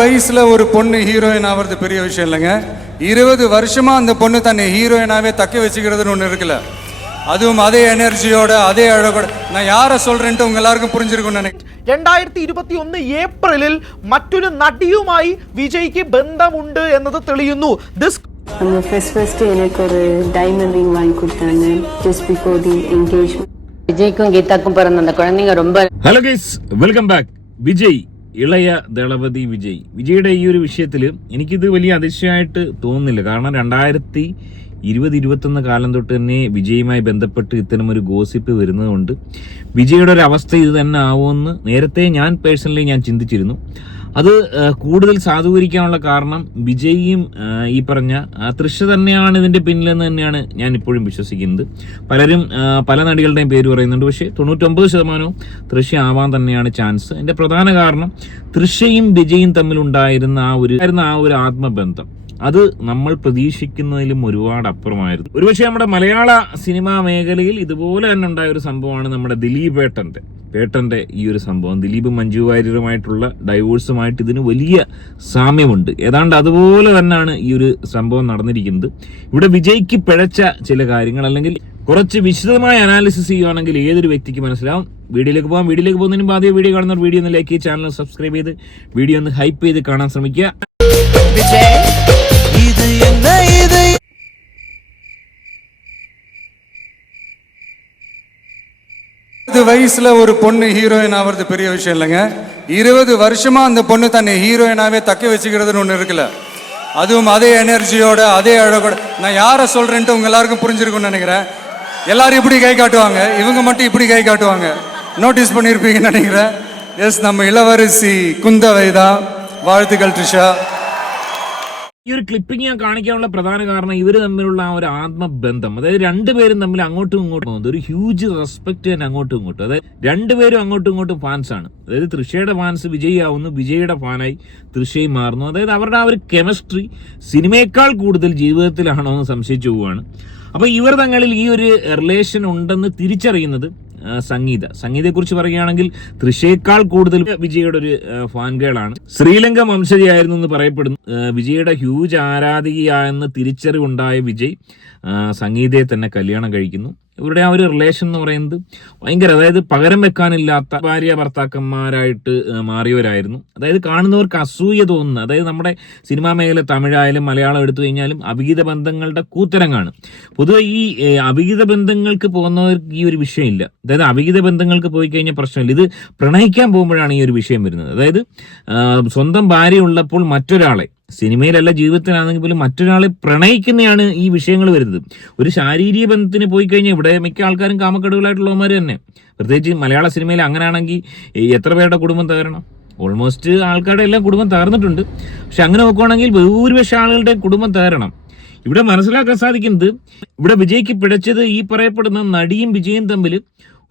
வயசுல ஒரு பொண்ணு ஹீரோயின் ஆகிறது பெரிய விஷயம் இல்லைங்க. 20 வருஷமா அந்த பொண்ணு தன்னை ஹீரோயினாவே தக்க வச்சுக்கிறதுன்னு ஒன்று இருக்குல்ல, அதுவும் அதே எனர்ஜியோட அதே அழகோட. நான் யாரை சொல்றேன்ட்டு உங்க எல்லாருக்கும் പുരിஞ்சிருக்கும்னு நினைக்கிறேன். 2021 ഏപ്രിലിൽ മറ്റൊരു നടിയുമായി വിജയ്ക്ക് ബന്ധമുണ്ട് എന്നത് തെളിയുന്നു. அந்த ஃபர்ஸ்ட் எனக்கு ஒரு டைமண்ட் ரிங் வாங்கி கொடுத்தாங்க just before the engagement. விஜய்க்கும் கீதாக்கும் பிறந்த அந்த குழந்தைங்க ரொம்ப. Hello guys, welcome back. Vijay, ഇളയ ദളപതി വിജയുടെ ഈ ഒരു വിഷയത്തിൽ എനിക്കിത് വലിയ അതിശയമായിട്ട് തോന്നുന്നില്ല. കാരണം 2020-21 കാലം തൊട്ട് തന്നെ വിജയുമായി ബന്ധപ്പെട്ട് ഇത്തരമൊരു ഗോസിപ്പ് വരുന്നതുകൊണ്ട് വിജയുടെ ഒരു അവസ്ഥ ഇത് തന്നെ ആവുമെന്ന് നേരത്തെ ഞാൻ പേഴ്സണലി ചിന്തിച്ചിരുന്നു. അത് കൂടുതൽ സാധൂകരിക്കാനുള്ള കാരണം വിജയും ഈ പറഞ്ഞ തൃഷ തന്നെയാണ് ഇതിന്റെ പിന്നിലെന്ന് തന്നെയാണ് ഞാൻ ഇപ്പോഴും വിശ്വസിക്കുന്നത്. പലരും പല നടികളുടെയും പേര് പറയുന്നുണ്ട്, പക്ഷേ 99% തൃഷ ആവാൻ തന്നെയാണ് ചാൻസ്. അതിന്റെ പ്രധാന കാരണം തൃഷയും വിജയും തമ്മിലുണ്ടായിരുന്ന ആ ഒരു ആത്മബന്ധം അത് നമ്മൾ പ്രതീക്ഷിക്കുന്നതിലും ഒരുപാട് അപ്പുറമായിരുന്നു. ഒരുപക്ഷെ നമ്മുടെ മലയാള സിനിമാ മേഖലയിൽ ഇതുപോലെ തന്നെ ഉണ്ടായ ഒരു സംഭവമാണ് നമ്മുടെ ദിലീപ് ഏട്ടന്റെ ഈ ഒരു സംഭവം. ദിലീപ് മഞ്ജു വാര്യരുമായിട്ടുള്ള ഡൈവോഴ്സുമായിട്ട് ഇതിന് വലിയ സാമ്യമുണ്ട്. ഏതാണ്ട് അതുപോലെ തന്നെയാണ് ഈ ഒരു സംഭവം നടന്നിരിക്കുന്നത്. ഇവിടെ വിജയ്ക്ക് പിഴച്ച ചില കാര്യങ്ങൾ അല്ലെങ്കിൽ കുറച്ച് വിശദമായ അനാലിസിസ് ചെയ്യുകയാണെങ്കിൽ ഏതൊരു വ്യക്തിക്ക് മനസ്സിലാവും. വീഡിയോയിലേക്ക് പോകുന്നതിന് മുമ്പ് ആദ്യം വീഡിയോ കാണുന്ന വീഡിയോ ഒന്ന് ലൈക്ക് ചെയ്ത് ചാനൽ സബ്സ്ക്രൈബ് ചെയ്ത് വീഡിയോ ഒന്ന് ഹൈപ്പ് ചെയ്ത് കാണാൻ ശ്രമിക്കുക. வயசுல ஒரு பொண்ணு ஹீரோயின் ஆகிறது பெரிய விஷயம் இல்லைங்க. 20 வருஷமா அந்த பொண்ணு தன்னை ஹீரோயினாவே தக்க வச்சுக்கிறதுன்னு ஒன்று இருக்குல்ல, அதுவும் அதே எனர்ஜியோட அதே அழகோட. நான் யாரை சொல்றேன்ட்டு உங்க எல்லாருக்கும் புரிஞ்சிருக்கும்னு நினைக்கிறேன். எல்லாரும் இப்படி கை காட்டுவாங்க, இவங்க மட்டும் இப்படி கை காட்டுவாங்க. நோட்டீஸ் பண்ணியிருப்பீங்கன்னு நினைக்கிறேன். எஸ், நம்ம இளவரசி குந்தவை தான். வாழ்த்துக்கள் ட்ரிஷா. ഈ ഒരു ക്ലിപ്പിംഗ് ഞാൻ കാണിക്കാനുള്ള പ്രധാന കാരണം ഇവർ തമ്മിലുള്ള ആ ഒരു ആത്മബന്ധം, അതായത് രണ്ടുപേരും തമ്മിൽ അങ്ങോട്ടും ഇങ്ങോട്ടും പോകുന്നത് ഒരു ഹ്യൂജ് റെസ്പെക്ട് തന്നെ അങ്ങോട്ടും ഇങ്ങോട്ടും. അതായത് രണ്ടുപേരും അങ്ങോട്ടും ഇങ്ങോട്ടും ഫാൻസാണ്. അതായത് തൃഷയുടെ ഫാൻസ് വിജയ് ആവുന്നു, വിജയുടെ ഫാനായി തൃഷയും മാറുന്നു. അതായത് അവരുടെ ആ ഒരു കെമിസ്ട്രി സിനിമയേക്കാൾ കൂടുതൽ ജീവിതത്തിലാണോ എന്ന് സംശയിച്ചു പോവുകയാണ്. അപ്പോൾ ഇവർ തങ്ങളിൽ ഈ ഒരു റിലേഷൻ ഉണ്ടെന്ന് തിരിച്ചറിയുന്നത് സംഗീതയെക്കുറിച്ച് പറയുകയാണെങ്കിൽ തൃഷയേക്കാൾ കൂടുതൽ വിജയുടെ ഒരു ഫാൻ ഗേളാണ്. ശ്രീലങ്ക വംശജയായിരുന്നു എന്ന് പറയപ്പെടുന്നു. വിജയുടെ ഹ്യൂജ് ആരാധികയായെന്ന് തിരിച്ചറിവുണ്ടായ വിജയ് സംഗീതയെ തന്നെ കല്യാണം കഴിക്കുന്നു. ഇവരുടെ ആ ഒരു റിലേഷൻ എന്ന് പറയുന്നത് ഭയങ്കര, അതായത് പകരം വെക്കാനില്ലാത്ത ഭാര്യ ഭർത്താക്കന്മാരായിട്ട് മാറിയവരായിരുന്നു. അതായത് കാണുന്നവർക്ക് അസൂയ തോന്നുന്ന, അതായത് നമ്മുടെ സിനിമാ മേഖല തമിഴായാലും മലയാളം എടുത്തു കഴിഞ്ഞാലും അവിഹിത ബന്ധങ്ങളുടെ കൂത്തരങ്ങാണ്. പൊതുവെ ഈ അവിഹിത ബന്ധങ്ങൾക്ക് പോകുന്നവർക്ക് ഈ ഒരു വിഷയമില്ല. അതായത് അവിഹിത ബന്ധങ്ങൾക്ക് പോയി കഴിഞ്ഞാൽ പ്രശ്നമില്ല. ഇത് പ്രണയിക്കാൻ പോകുമ്പോഴാണ് ഈ ഒരു വിഷയം വരുന്നത്. അതായത് സ്വന്തം ഭാര്യ ഉള്ളപ്പോൾ മറ്റൊരാളെ, സിനിമയിലല്ല ജീവിതത്തിലാണെങ്കിൽ പോലും മറ്റൊരാളെ പ്രണയിക്കുന്നതാണ് ഈ വിഷയങ്ങൾ വരുന്നത്. ഒരു ശാരീരിക ബന്ധത്തിന് പോയി കഴിഞ്ഞാൽ ഇവിടെ മിക്ക ആൾക്കാരും കാമക്കെടുകളായിട്ടുള്ളവന്മാർ തന്നെ. പ്രത്യേകിച്ച് മലയാള സിനിമയിൽ അങ്ങനെയാണെങ്കിൽ എത്ര പേരുടെ കുടുംബം തകരണം? ഓൾമോസ്റ്റ് ആൾക്കാരുടെ എല്ലാം കുടുംബം തകർന്നിട്ടുണ്ട്. പക്ഷെ അങ്ങനെ നോക്കുകയാണെങ്കിൽ ഭൂരിപക്ഷ ആളുകളുടെ കുടുംബം തകരണം. ഇവിടെ മനസ്സിലാക്കാൻ സാധിക്കുന്നത് ഇവിടെ വിജയ്ക്ക് പിഴച്ചത് ഈ പറയപ്പെടുന്ന നടിയും വിജയും തമ്മിൽ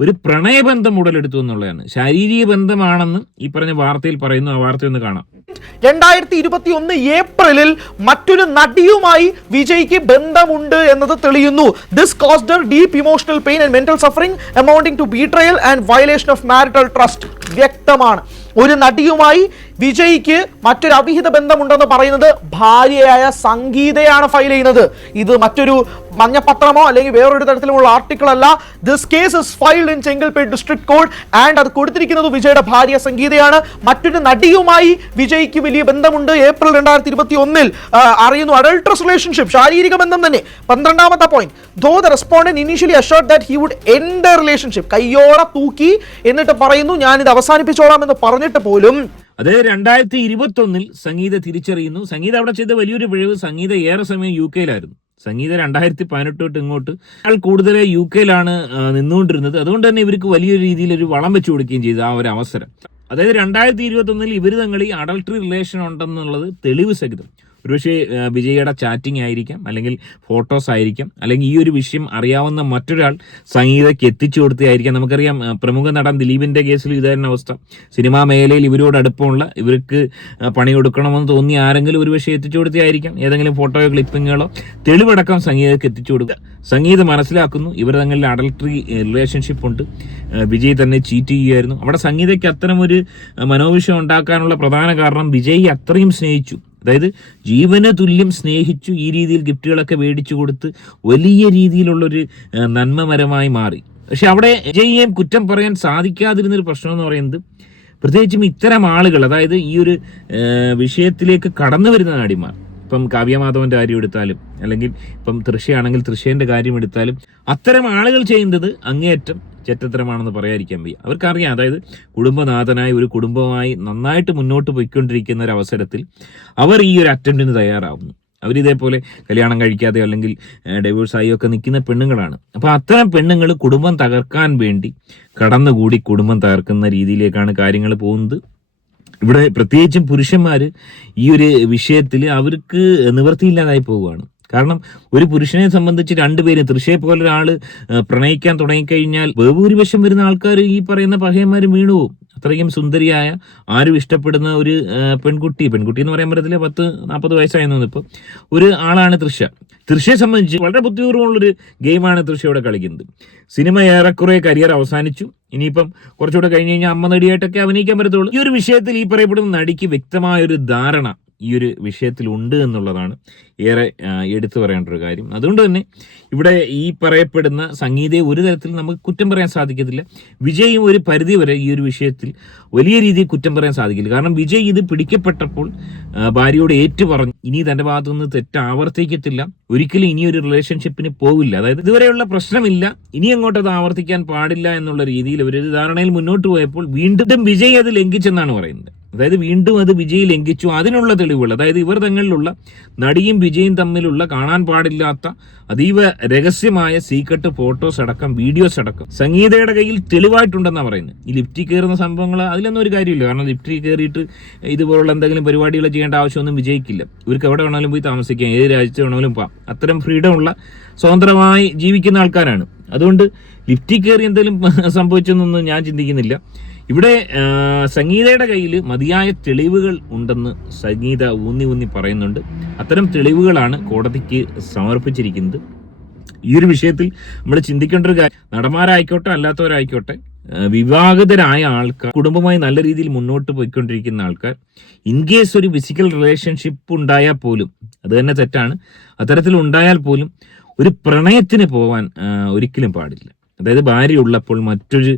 ഒരു പ്രണയബന്ധം ഉടലെടുത്തു എന്നുള്ളതാണ്. ശാരീരിക ബന്ധമാണെന്ന് ഈ പറഞ്ഞ വാർത്തയിൽ പറയുന്നു. ആ വാർത്ത ഒന്ന് കാണാം. 2021 ഏപ്രിലിൽ മറ്റൊരു നടിയുമായി വിജയ്ക്ക് ബന്ധമുണ്ട് എന്നത് തെളിയുന്നു. This caused her deep emotional pain and mental suffering amounting to betrayal and violation of marital trust. വ്യക്തമാണ്, ഒരു നടിയുമായി വിജയ്ക്ക് മറ്റൊരു അവിഹിത ബന്ധമുണ്ടെന്ന് പറയുന്നത് ഭാര്യയായ സംഗീതയാണ് ഫയൽ ചെയ്യുന്നത്. ഇത് മറ്റൊരു മഞ്ഞപത്രമോ അല്ലെങ്കിൽ വേറൊരു തരത്തിലുമുള്ള ആർട്ടിക്കിൾ അല്ല. This case is filed in Chengalpet district court and അത് കൊടുത്തിരിക്കുന്നത് വിജയുടെ ഭാര്യ സംഗീതയാണ്. മറ്റൊരു നടിയുമായി വിജയ്ക്ക് വലിയ ബന്ധമുണ്ട്. ഏപ്രിൽ 2021 അറിയുന്നു. അഡൾട്ടറസ് റിലേഷൻഷിപ്പ്, ശാരീരിക ബന്ധം തന്നെ. 12ാമത്തെ point, though the respondent initially assured that he would end the relationship. കയ്യോടെ തൂക്കി എന്നിട്ട് പറയുന്നു ഞാൻ ഇത് അവസാനിപ്പിച്ചോളാം എന്ന് പറഞ്ഞിട്ട് പോലും. അതായത് 2021 സംഗീത തിരിച്ചറിയുന്നു. സംഗീത അവിടെ ചെയ്ത വലിയൊരു പിഴവ്, സംഗീത ഏറെ സമയം UK-യിലായിരുന്നു. സംഗീത 2018 തൊട്ട് ഇങ്ങോട്ട് കൂടുതൽ UK-യിലാണ് നിന്നുകൊണ്ടിരുന്നത്. അതുകൊണ്ട് തന്നെ ഇവർക്ക് വലിയൊരു രീതിയിൽ ഒരു വളം വെച്ചു കൊടുക്കുകയും ചെയ്തു ആ ഒരു അവസരം. അതായത് 2021 ഇവർ തങ്ങൾ ഈ അഡൾട്ടറി റിലേഷൻ ഉണ്ടെന്നുള്ളത് തെളിവ് സഹിതം ഒരുപക്ഷെ വിജയുടെ ചാറ്റിംഗ് ആയിരിക്കാം, അല്ലെങ്കിൽ ഫോട്ടോസ് ആയിരിക്കാം, അല്ലെങ്കിൽ ഈ ഒരു വിഷയം അറിയാവുന്ന മറ്റൊരാൾ സംഗീതയ്ക്ക് എത്തിച്ചു കൊടുത്തതായിരിക്കാം. നമുക്കറിയാം പ്രമുഖ നടൻ ദിലീപിൻ്റെ കേസിൽ ഇതായിരുന്നു അവസ്ഥ. സിനിമാ മേഖലയിൽ ഇവരോട് അടുപ്പമുള്ള, ഇവർക്ക് പണി കൊടുക്കണമെന്ന് തോന്നിയ ആരെങ്കിലും ഒരുപക്ഷെ എത്തിച്ചു കൊടുത്തതായിരിക്കാം. ഏതെങ്കിലും ഫോട്ടോയോ ക്ലിപ്പിങ്ങുകളോ തെളിവടക്കം സംഗീതയ്ക്ക് എത്തിച്ചു കൊടുക്കുക. സംഗീത മനസ്സിലാക്കുന്നു ഇവർ തങ്ങളിൽ അഡൾട്ടറി റിലേഷൻഷിപ്പ് ഉണ്ട്, വിജയ് തന്നെ ചീറ്റ് ചെയ്യുകയായിരുന്നു. അവിടെ സംഗീതയ്ക്ക് അത്തരമൊരു മനോവിഷം ഉണ്ടാക്കാനുള്ള പ്രധാന കാരണം വിജയ് അത്രയും സ്നേഹിച്ചു, അതായത് ജീവന് തുല്യം സ്നേഹിച്ചു. ഈ രീതിയിൽ ഗിഫ്റ്റുകളൊക്കെ മേടിച്ചു കൊടുത്ത് വലിയ രീതിയിലുള്ളൊരു നന്മമരമായി മാറി. പക്ഷെ അവിടെ വിജയിയെയും കുറ്റം പറയാൻ സാധിക്കാതിരുന്നൊരു പ്രശ്നം എന്ന് പറയുന്നത്, പ്രത്യേകിച്ചും ഇത്തരം ആളുകൾ, അതായത് ഈ ഒരു വിഷയത്തിലേക്ക് കടന്നു വരുന്ന നടിമാർ, ഇപ്പം കാവ്യമാധവൻ്റെ കാര്യം എടുത്താലും, അല്ലെങ്കിൽ ഇപ്പം തൃശയാണെങ്കിൽ തൃശേൻ്റെ കാര്യം എടുത്താലും, അത്തരം ആളുകൾ ചെയ്യുന്നത് അങ്ങേയറ്റം ചെറ്റത്തരമാണെന്ന് പറയാതിരിക്കാൻ വയ്യ. അവർക്കറിയാം, അതായത് കുടുംബനാഥനായി ഒരു കുടുംബമായി നന്നായിട്ട് മുന്നോട്ട് പോയിക്കൊണ്ടിരിക്കുന്ന ഒരു അവസരത്തിൽ അവർ ഈ ഒരു അറ്റംപ്റ്റിന് തയ്യാറാവുന്നു. അവരിതേപോലെ കല്യാണം കഴിക്കാതെ അല്ലെങ്കിൽ ഡൈവേഴ്സായി ഒക്കെ നിൽക്കുന്ന പെണ്ണുങ്ങളാണ്. അപ്പോൾ അത്തരം പെണ്ണുങ്ങൾ കുടുംബം തകർക്കാൻ വേണ്ടി കടന്നുകൂടി കുടുംബം തകർക്കുന്ന രീതിയിലേക്കാണ് കാര്യങ്ങൾ പോകുന്നത്. ഇവിടെ പ്രത്യേകിച്ചും പുരുഷന്മാർ ഈ ഒരു വിഷയത്തിൽ അവർക്ക് നിവൃത്തിയില്ലാതായി പോവുകയാണ്. കാരണം ഒരു പുരുഷനെ സംബന്ധിച്ച് രണ്ടുപേരും, തൃശയെ പോലെ ഒരാൾ പ്രണയിക്കാൻ തുടങ്ങിക്കഴിഞ്ഞാൽ ബഹുഭൂരിപക്ഷം വരുന്ന ആൾക്കാർ ഈ പറയുന്ന പഹയന്മാർ വീണു പോകും. അത്രയും സുന്ദരിയായ, ആരും ഇഷ്ടപ്പെടുന്ന ഒരു പെൺകുട്ടി എന്ന് പറയാൻ പറ്റത്തില്ല, 40 വയസ്സായിരുന്നു ഇപ്പോൾ ഒരു ആളാണ് തൃശ. തൃശയെ സംബന്ധിച്ച് വളരെ ബുദ്ധിപൂർവ്വമുള്ളൊരു ഗെയിമാണ് തൃശയോടെ കളിക്കുന്നത്. സിനിമ ഏറെക്കുറെ കരിയർ അവസാനിച്ചു. ഇനിയിപ്പം കുറച്ചുകൂടെ കഴിഞ്ഞ് കഴിഞ്ഞാൽ അമ്മ നടിയായിട്ടൊക്കെ അഭിനയിക്കാൻ പറ്റത്തുള്ളൂ. ഈ ഒരു വിഷയത്തിൽ ഈ പറയപ്പെടുന്ന നടിക്ക് വ്യക്തമായൊരു ധാരണ ഈ ഒരു വിഷയത്തിലുണ്ട് എന്നുള്ളതാണ് ഏറെ എടുത്തു പറയേണ്ട ഒരു കാര്യം. അതുകൊണ്ട് തന്നെ ഇവിടെ ഈ പറയപ്പെടുന്ന സംഗീതയെ ഒരു തരത്തിൽ നമുക്ക് കുറ്റം പറയാൻ സാധിക്കത്തില്ല. വിജയും ഒരു പരിധി വരെ ഈ ഒരു വിഷയത്തിൽ വലിയ രീതിയിൽ കുറ്റം പറയാൻ സാധിക്കില്ല. കാരണം വിജയ് ഇത് പിടിക്കപ്പെട്ടപ്പോൾ ഭാര്യയോട് ഏറ്റു പറഞ്ഞു ഇനി തൻ്റെ ഭാഗത്തു നിന്ന് തെറ്റ് ആവർത്തിക്കത്തില്ല, ഒരിക്കലും ഇനിയൊരു റിലേഷൻഷിപ്പിന് പോവില്ല, അതായത് ഇതുവരെയുള്ള പ്രശ്നമില്ല, ഇനി അങ്ങോട്ട് അത് ആവർത്തിക്കാൻ പാടില്ല എന്നുള്ള രീതിയിൽ ഒരു ധാരണയിൽ മുന്നോട്ട് പോയപ്പോൾ വീണ്ടും വിജയ് അത് ലംഘിച്ചെന്നാണ് പറയുന്നത്. അതായത് വീണ്ടും അത് വിജയ് ലംഘിച്ചു. അതിനുള്ള തെളിവുകൾ, അതായത് ഇവർ തങ്ങളിലുള്ള നടിയും വിജയും തമ്മിലുള്ള കാണാൻ പാടില്ലാത്ത അതീവ രഹസ്യമായ സീക്രട്ട് ഫോട്ടോസ് അടക്കം വീഡിയോസ് അടക്കം സംഗീതയുടെ കയ്യിൽ തെളിവായിട്ടുണ്ടെന്നാണ് പറയുന്നത്. ഈ ലിഫ്റ്റിൽ കയറുന്ന സംഭവങ്ങൾ അതിലൊന്നും ഒരു കാര്യമില്ല. കാരണം ലിഫ്റ്റിൽ കയറിയിട്ട് ഇതുപോലുള്ള എന്തെങ്കിലും പരിപാടികൾ ചെയ്യേണ്ട ആവശ്യമൊന്നും വിജയിക്കില്ല. ഇവർക്ക് എവിടെ വേണമെങ്കിലും പോയി താമസിക്കാം, ഏത് രാജ്യത്ത് വേണമെങ്കിലും പോകാം. അത്തരം ഫ്രീഡം ഉള്ള, സ്വതന്ത്രമായി ജീവിക്കുന്ന ആൾക്കാരാണ്. അതുകൊണ്ട് ലിഫ്റ്റിൽ കയറി എന്തെങ്കിലും സംഭവിച്ചെന്നൊന്നും ഞാൻ ചിന്തിക്കുന്നില്ല. ഇവിടെ സംഗീതയുടെ കയ്യിൽ മതിയായ തെളിവുകൾ ഉണ്ടെന്ന് സംഗീത ഊന്നി പറയുന്നുണ്ട്. അത്തരം തെളിവുകളാണ് കോടതിക്ക് സമർപ്പിച്ചിരിക്കുന്നത്. ഈ ഒരു വിഷയത്തിൽ നമ്മൾ ചിന്തിക്കേണ്ട ഒരു കാര്യം, നടന്മാരായിക്കോട്ടെ അല്ലാത്തവരായിക്കോട്ടെ, വിവാഹിതരായ ആൾക്കാർ, കുടുംബമായി നല്ല രീതിയിൽ മുന്നോട്ട് പോയിക്കൊണ്ടിരിക്കുന്ന ആൾക്കാർ, ഇൻ കേസ് ഒരു ഫിസിക്കൽ റിലേഷൻഷിപ്പ് ഉണ്ടായാൽ പോലും അത് തന്നെ തെറ്റാണ്. അത്തരത്തിൽ ഉണ്ടായാൽ പോലും ഒരു പ്രണയത്തിന് പോവാൻ ഒരിക്കലും പാടില്ല. അതായത് ഭാര്യ ഉള്ളപ്പോൾ മറ്റൊരു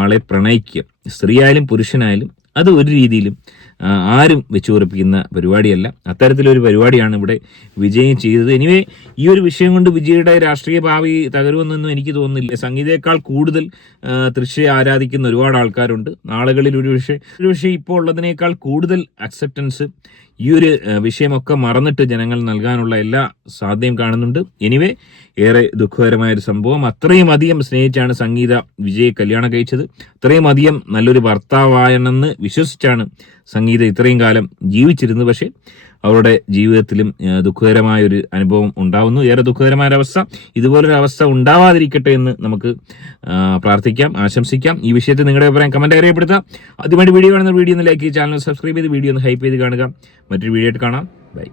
ആളെ പ്രണയിക്കുക, സ്ത്രീയായാലും പുരുഷനായാലും, അത് ഒരു രീതിയിലും ആരും വെച്ച് ഉറപ്പിക്കുന്ന പരിപാടിയല്ല. അത്തരത്തിലൊരു പരിപാടിയാണ് ഇവിടെ വിജയം ചെയ്തത്. എനിവേ, ഈ ഒരു വിഷയം കൊണ്ട് വിജയുടെ രാഷ്ട്രീയ ഭാവി തകരുമെന്നൊന്നും എനിക്ക് തോന്നുന്നില്ല. സംഗീതയേക്കാൾ കൂടുതൽ തൃശയെ ആരാധിക്കുന്ന ഒരുപാട് ആൾക്കാരുണ്ട്. നാളുകളിൽ ഒരുപക്ഷെ ഇപ്പോൾ ഉള്ളതിനേക്കാൾ കൂടുതൽ അക്സെപ്റ്റൻസ് ഈ ഒരു വിഷയമൊക്കെ മറന്നിട്ട് ജനങ്ങൾ നൽകാനുള്ള എല്ലാ സാധ്യതയും കാണുന്നുണ്ട്. എനിവേ, ഏറെ ദുഃഖകരമായൊരു സംഭവം. അത്രയും അധികം സ്നേഹിച്ചാണ് സംഗീത വിജയ് കല്യാണം കഴിച്ചത്. അത്രയും അധികം നല്ലൊരു ഭർത്താവായെന്ന് വിശ്വസിച്ചാണ് സംഗീത ഇത്രയും കാലം ജീവിച്ചിരുന്നത്. പക്ഷേ അവരുടെ ജീവിതത്തിലും ദുഃഖകരമായൊരു അനുഭവം ഉണ്ടാവുന്നു. ഏറെ ദുഃഖകരമായൊരവസ്ഥ. ഇതുപോലൊരു അവസ്ഥ ഉണ്ടാവാതിരിക്കട്ടെ എന്ന് നമുക്ക് പ്രാർത്ഥിക്കാം, ആശംസിക്കാം. ഈ വിഷയത്തിൽ നിങ്ങളുടെ അഭിപ്രായം കമന്റ് അറിയപ്പെടുത്താം. ആദ്യമായിട്ട് വീഡിയോ കാണുന്ന വീഡിയോ ഒന്ന് ലൈക്ക് ചെയ്ത് ചാനൽ സബ്സ്ക്രൈബ് ചെയ്ത് വീഡിയോ ഒന്ന് ഹൈപ്പ് ചെയ്ത് കാണുക. മറ്റൊരു വീഡിയോ ആയിട്ട് കാണാം. ബൈ.